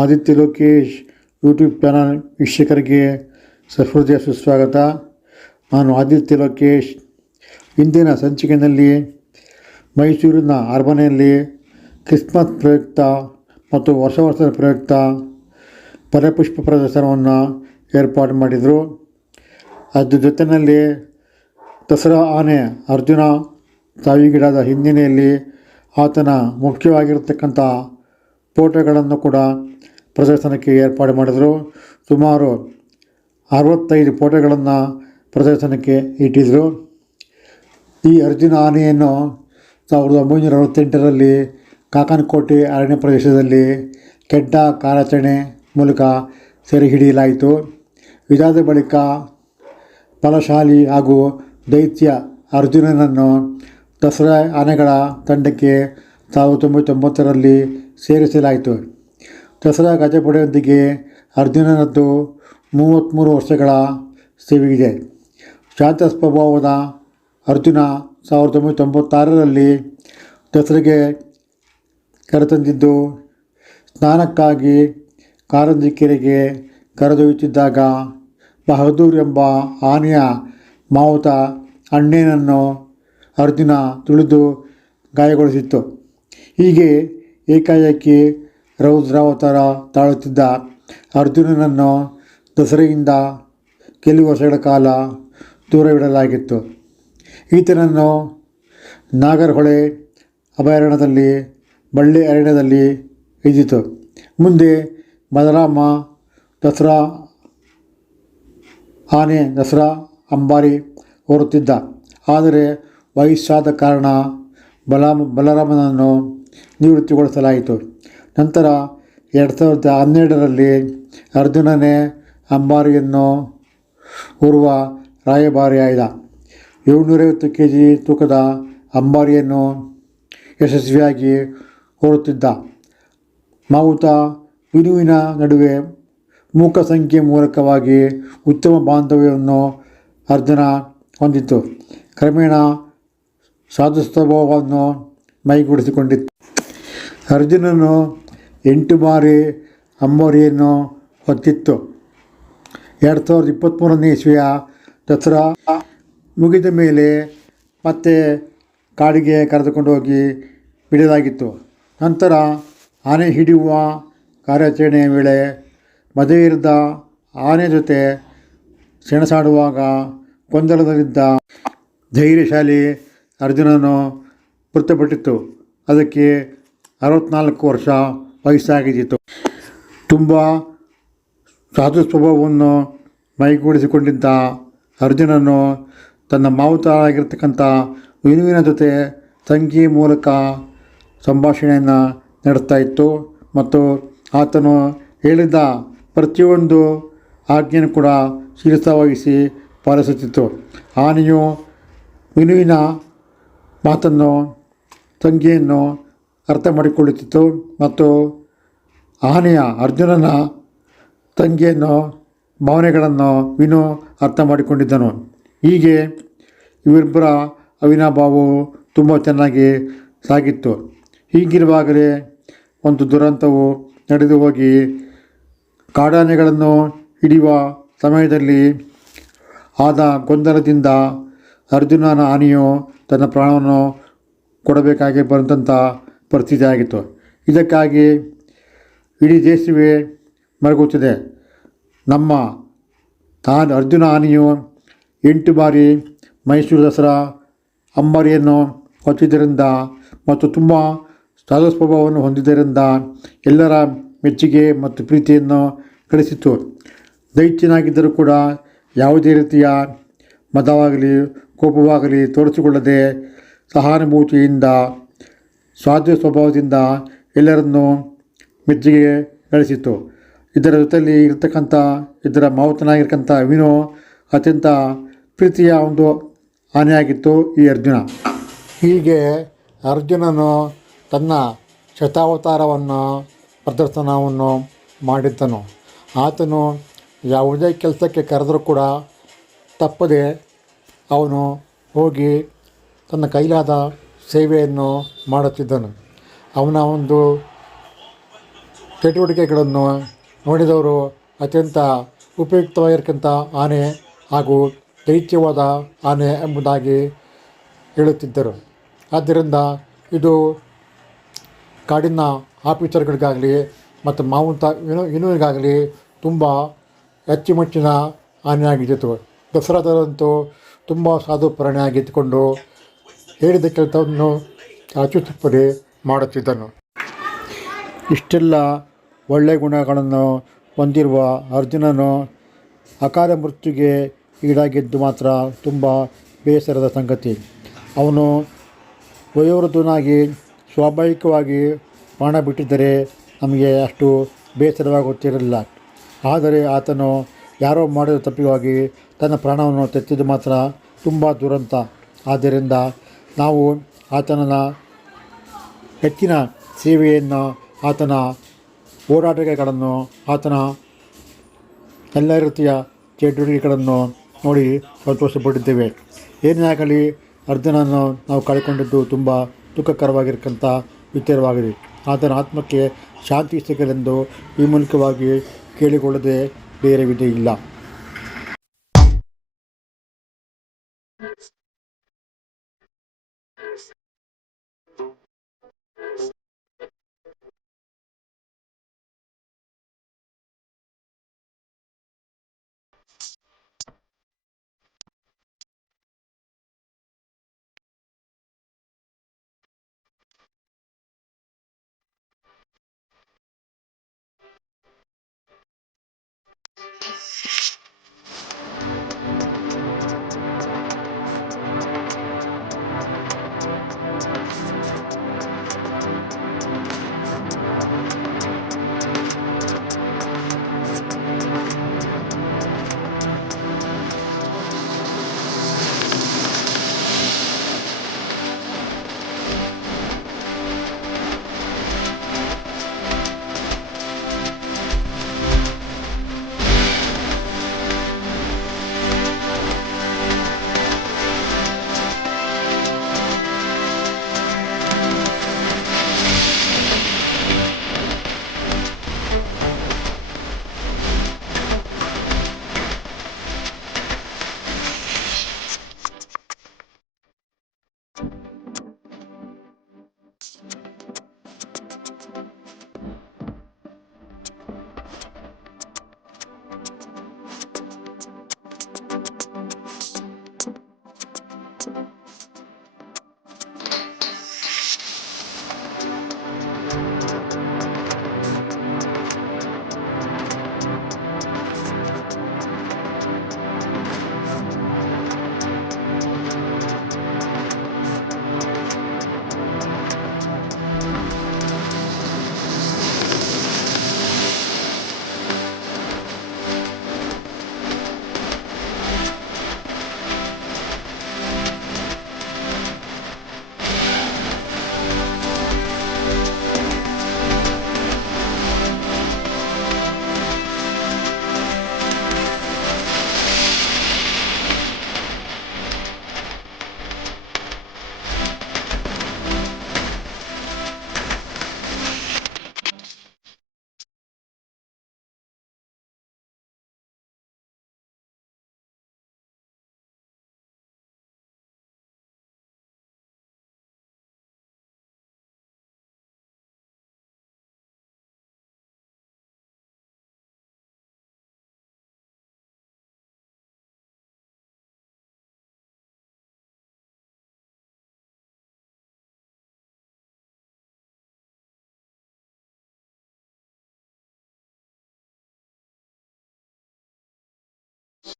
Aditya Lokesh YouTube channel ವೀಕ್ಷಕರಿಗೆ ಸಹೃದಯ ಸುಸ್ವಾಗತ. ನಾನು ಆದಿತ್ಯ ಲೋಕೇಶ್. ಇಂದಿನ ಸಂಚಿಕೆಯಲ್ಲಿ ಮೈಸೂರಿನ ಅರಮನೆಯಲ್ಲಿ ಕ್ರಿಸ್ಮಸ್ ಪ್ರಯುಕ್ತ ಮತ್ತು ಹೊಸ ವರ್ಷದ ಪ್ರಯುಕ್ತ ಪರಪುಷ್ಪ ಪ್ರದರ್ಶನವನ್ನು ಏರ್ಪಾಡು ಮಾಡಿದರು. ಅದ್ರ ಜೊತೆಯಲ್ಲಿ ದಸರಾ ಆನೆ ಅರ್ಜುನ ಸಾವಿಗೀಡಾದ ಹಿನ್ನೆಲೆಯಲ್ಲಿ ಆತನ ಮುಖ್ಯವಾಗಿರತಕ್ಕಂಥ ಫೋಟೋಗಳನ್ನು ಕೂಡ ಪ್ರದರ್ಶನಕ್ಕೆ ಏರ್ಪಾಡು ಮಾಡಿದರು. ಸುಮಾರು ಅರವತ್ತೈದು ಫೋಟೋಗಳನ್ನು ಪ್ರದರ್ಶನಕ್ಕೆ ಇಟ್ಟಿದ್ದರು ಈ ಅರ್ಜುನ ಆನೆಯನ್ನು ಸಾವಿರದ ಒಂಬೈನೂರ ಅರವತ್ತೆಂಟರಲ್ಲಿ ಕಾಕನಕೋಟೆ ಅರಣ್ಯ ಪ್ರದೇಶದಲ್ಲಿ ಕೆಡ್ಡ ಕಾರ್ಯಾಚರಣೆ ಮೂಲಕ ಸೆರೆ ಹಿಡಿಯಲಾಯಿತು ಇದಾದ ಬಳಿಕ ಫಲಶಾಲಿ ಹಾಗೂ ದೈತ್ಯ ಅರ್ಜುನನನ್ನು ದಸರಾ ಆನೆಗಳ ತಂಡಕ್ಕೆ ಸಾವಿರದ ಒಂಬೈನೂರ ತೊಂಬತ್ತರಲ್ಲಿ ಸೇರಿಸಲಾಯಿತು. ದಸರಾ ಗಜಪಡೆಯೊಂದಿಗೆ ಅರ್ಜುನನದ್ದು ಮೂವತ್ತ್ಮೂರು ವರ್ಷಗಳ ಸೇವೆಯಿದೆ ಶಾಂತ ಸ್ವಭಾವದ ಅರ್ಜುನ ಸಾವಿರದ ಒಂಬೈನೂರ ತೊಂಬತ್ತಾರರಲ್ಲಿ ದಸರೆಗೆ ಕರೆತಂದಿದ್ದು, ಸ್ನಾನಕ್ಕಾಗಿ ಕಾರಂಜಿ ಕೆರೆಗೆ ಕರೆದೊಯ್ಯುತ್ತಿದ್ದಾಗ ಬಹದ್ದೂರ್ ಎಂಬ ಆನೆಯ ಮಾವುತ ಅಣ್ಣೇನನ್ನು ಅರ್ಜುನ ತುಳಿದು ಗಾಯಗೊಳಿಸಿತ್ತು. ಹೀಗೆ ಏಕಾಏಕಿ ರೌದ್ರಾವತಾರ ತಾಳುತ್ತಿದ್ದ ಅರ್ಜುನನನ್ನು ದಸರೆಯಿಂದ ಕೆಲವು ವರ್ಷಗಳ ಕಾಲ ದೂರವಿಡಲಾಗಿತ್ತು. ಈತನನ್ನು ನಾಗರಹೊಳೆ ಅಭಯಾರಣ್ಯದಲ್ಲಿ, ಬಳ್ಳಿ ಅರಣ್ಯದಲ್ಲಿ ಇದ್ದಿತು ಮುಂದೆ ಬಲರಾಮ ದಸರಾ ಆನೆ, ದಸರಾ ಅಂಬಾರಿ ಹೊರುತ್ತಿದ್ದ ಆದರೆ ವಯಸ್ಸಾದ ಕಾರಣ ಬಲ ಬಲರಾಮನನ್ನು ನಿವೃತ್ತಿಗೊಳಿಸಲಾಯಿತು ನಂತರ ಎರಡು ಸಾವಿರದ ಹನ್ನೆರಡರಲ್ಲಿ ಅರ್ಜುನನೇ ಅಂಬಾರಿಯನ್ನು ಹೊರುವ ರಾಯಭಾರಿಯಾಯಿದ ಏಳ್ನೂರೈವತ್ತು ಕೆ ಜಿ ತೂಕದ ಅಂಬಾರಿಯನ್ನು ಯಶಸ್ವಿಯಾಗಿ ಹೊರುತ್ತಿದ್ದ ಮಾವುತ ವಿನುವಿನ ನಡುವೆ ಮೂಕ ಸಂಖ್ಯೆ ಮೂಲಕವಾಗಿ ಉತ್ತಮ ಬಾಂಧವ್ಯವನ್ನು ಅರ್ಜುನ ಹೊಂದಿತ್ತು. ಕ್ರಮೇಣ ಸಾಧುಸ್ತಭಾವವನ್ನು ಮೈಗೂಡಿಸಿಕೊಂಡಿತ್ತು. ಅರ್ಜುನನು ಎಂಟು ಬಾರಿ ಅಂಬೋರಿಯನ್ನು ಹೊತ್ತಿತ್ತು. ಎರಡು ಸಾವಿರದ ಇಪ್ಪತ್ತ್ಮೂರನೇ ಇಸ್ವಿಯ ದಸರಾ ಮುಗಿದ ಮೇಲೆ ಮತ್ತೆ ಕಾಡಿಗೆ ಕರೆದುಕೊಂಡು ಹೋಗಿ ಬಿಡಲಾಗಿತ್ತು. ನಂತರ ಆನೆ ಹಿಡಿಯುವ ಕಾರ್ಯಾಚರಣೆಯ ವೇಳೆ ಮದುವೆಯಿರದ ಆನೆ ಜೊತೆ ಸೆಣಸಾಡುವಾಗ ಗೊಂದಲದಲ್ಲಿದ್ದ ಧೈರ್ಯಶಾಲಿ ಅರ್ಜುನನು ಮೃತಪಟ್ಟಿತ್ತು. ಅದಕ್ಕೆ ಅರವತ್ನಾಲ್ಕು ವರ್ಷ ವಯಸ್ಸಾಗಿದ್ದಿತು. ತುಂಬ ಸಾಧು ಸ್ವಭಾವವನ್ನು ಮೈಗೂಡಿಸಿಕೊಂಡಿದ್ದ ಅರ್ಜುನನು ತನ್ನ ಮಾವುತ ಆಗಿರ್ತಕ್ಕಂಥ ವಿನುವಿನ ಜೊತೆ ತಂಗಿ ಮೂಲಕ ಸಂಭಾಷಣೆಯನ್ನು ನಡೆಸ್ತಾ ಇತ್ತು ಮತ್ತು ಆತನು ಹೇಳಿದ ಪ್ರತಿಯೊಂದು ಆಜ್ಞೆಯನ್ನು ಕೂಡ ಶಿರಸವಹಿಸಿ ಪಾಲಿಸುತ್ತಿತ್ತು. ಆನೆಯು ವಿನುವಿನ ಮಾತನ್ನು ಸಂಖ್ಯೆಯನ್ನು ಅರ್ಥ ಮಾಡಿಕೊಳ್ಳುತ್ತಿತ್ತು ಮತ್ತು ಆನೆಯ ಅರ್ಜುನನ ತಂಗಿಯನ್ನು, ಭಾವನೆಗಳನ್ನು ವಿನು ಅರ್ಥ ಮಾಡಿಕೊಂಡಿದ್ದನು. ಹೀಗೆ ಇವರಿಬ್ಬರ ಅವಿನಾಭಾವವು ತುಂಬ ಚೆನ್ನಾಗಿ ಸಾಗಿತ್ತು. ಹೀಗಿರುವಾಗಲೇ ಒಂದು ದುರಂತವು ನಡೆದು ಹೋಗಿ ಕಾಡಾನೆಗಳನ್ನು ಹಿಡಿಯುವ ಸಮಯದಲ್ಲಿ ಆದ ಗೊಂದಲದಿಂದ ಅರ್ಜುನನ ಆನೆಯು ತನ್ನ ಪ್ರಾಣವನ್ನು ಕೊಡಬೇಕಾಗಿ ಬಂದಂಥ ಪರಿಸ್ಥಿತಿ ಆಗಿತ್ತು. ಇದಕ್ಕಾಗಿ ಇಡೀ ದೇಶವೇ ಮರಗುತ್ತಿದೆ. ನಮ್ಮ ತಾನು ಅರ್ಜುನ ಆನೆಯು ಎಂಟು ಬಾರಿ ಮೈಸೂರು ದಸರಾ ಅಂಬಾರಿಯನ್ನು ಹೊತ್ತಿದ್ದರಿಂದ ಮತ್ತು ತುಂಬ ಸ್ವಭಾವವನ್ನು ಹೊಂದಿದ್ದರಿಂದ ಎಲ್ಲರ ಮೆಚ್ಚುಗೆ ಮತ್ತು ಪ್ರೀತಿಯನ್ನು ಗಳಿಸಿತು ದೈತ್ಯನಾಗಿದ್ದರೂ ಕೂಡ ಯಾವುದೇ ರೀತಿಯ ಮದವಾಗಲಿ ಕೋಪವಾಗಲಿ ತೋರಿಸಿಕೊಳ್ಳದೆ ಸಹಾನುಭೂತಿಯಿಂದ ಸಾಧ್ಯ ಸ್ವಭಾವದಿಂದ ಎಲ್ಲರನ್ನೂ ಮೆಚ್ಚುಗೆ ನಡೆಸಿತ್ತು ಇದರ ಜೊತೆಯಲ್ಲಿ ಇರತಕ್ಕಂಥ, ಇದರ ಮಾವುತನಾಗಿರ್ತಕ್ಕಂಥ ವಿನು ಅತ್ಯಂತ ಪ್ರೀತಿಯ ಒಂದು ಆನೆಯಾಗಿತ್ತು ಈ ಅರ್ಜುನ. ಹೀಗೆ ಅರ್ಜುನನು ತನ್ನ ಶತಾವತಾರವನ್ನು, ಪ್ರದರ್ಶನವನ್ನು ಮಾಡಿದ್ದನು. ಆತನು ಯಾವುದೇ ಕೆಲಸಕ್ಕೆ ಕರೆದರೂ ಕೂಡ ತಪ್ಪದೆ ಅವನು ಹೋಗಿ ತನ್ನ ಕೈಲಾದ ಸೇವೆಯನ್ನು ಮಾಡುತ್ತಿದ್ದನು. ಅವನ ಒಂದು ಚಟುವಟಿಕೆಗಳನ್ನು ನೋಡಿದವರು ಅತ್ಯಂತ ಉಪಯುಕ್ತವಾಗಿರ್ತಕ್ಕಂಥ ಆನೆ ಹಾಗೂ ದೈತ್ಯವಾದ ಆನೆ ಎಂಬುದಾಗಿ ಹೇಳುತ್ತಿದ್ದರು. ಆದ್ದರಿಂದ ಇದು ಕಾಡಿನ ಆಫೀಸರ್ಗಳಿಗಾಗಲಿ ಮತ್ತು ಮಾವುಂತ ಇನ್ನು ಇನ್ನುಗಾಗಲಿ ತುಂಬ ಅಚ್ಚುಮೆಚ್ಚಿನ ಆನೆಯಾಗಿದ್ದಿತು ದಸರಾದಲ್ಲಂತೂ ತುಂಬ ಸಾಧು ಪ್ರಾಣಿಯಾಗಿದ್ದುಕೊಂಡು ಹೇಳಿದ ಕೆಲಸವನ್ನು ಅಚ್ಚುತಪ್ಪದೆ ಮಾಡುತ್ತಿದ್ದನು. ಇಷ್ಟೆಲ್ಲ ಒಳ್ಳೆಯ ಗುಣಗಳನ್ನು ಹೊಂದಿರುವ ಅರ್ಜುನನು ಅಕಾಲ ಮೃತ್ಯುಗೆ ಈಡಾಗಿದ್ದು ಮಾತ್ರ ತುಂಬ ಬೇಸರದ ಸಂಗತಿ. ಅವನು ವಯೋವೃದ್ಧನಾಗಿ ಸ್ವಾಭಾವಿಕವಾಗಿ ಪ್ರಾಣ ಬಿಟ್ಟಿದ್ದರೆ ನಮಗೆ ಅಷ್ಟು ಬೇಸರವಾಗುತ್ತಿರಲಿಲ್ಲ. ಆದರೆ ಆತನು ಯಾರೋ ಮಾಡಿದ ತಪ್ಪಿಗಾಗಿ ತನ್ನ ಪ್ರಾಣವನ್ನು ತೆತ್ತಿದ್ದು ಮಾತ್ರ ತುಂಬ ದುರಂತ. ಆದ್ದರಿಂದ ನಾವು ಆತನ ಹೆಚ್ಚಿನ ಸೇವೆಯನ್ನು, ಆತನ ಹೋರಾಟಗಳನ್ನು ಆತನ ಎಲ್ಲ ರೀತಿಯ ಚಟುವಟಿಕೆಗಳನ್ನು ನೋಡಿ ಸಂತೋಷಪಟ್ಟಿದ್ದೇವೆ. ಏನೇ ಆಗಲಿ ಅರ್ಜುನನ್ನು ನಾವು ಕಳ್ಕೊಂಡಿದ್ದು ತುಂಬ ದುಃಖಕರವಾಗಿರ್ತಕ್ಕಂಥ ವಿಚಾರವಾಗಿದೆ. ಆತನ ಆತ್ಮಕ್ಕೆ ಶಾಂತಿ ಸಿಗಲೆಂದು ಈ ಮೂಲಕವಾಗಿ ಕೇಳಿಕೊಳ್ಳದೆ ಬೇರೆ ವಿಧಿ ಇಲ್ಲ.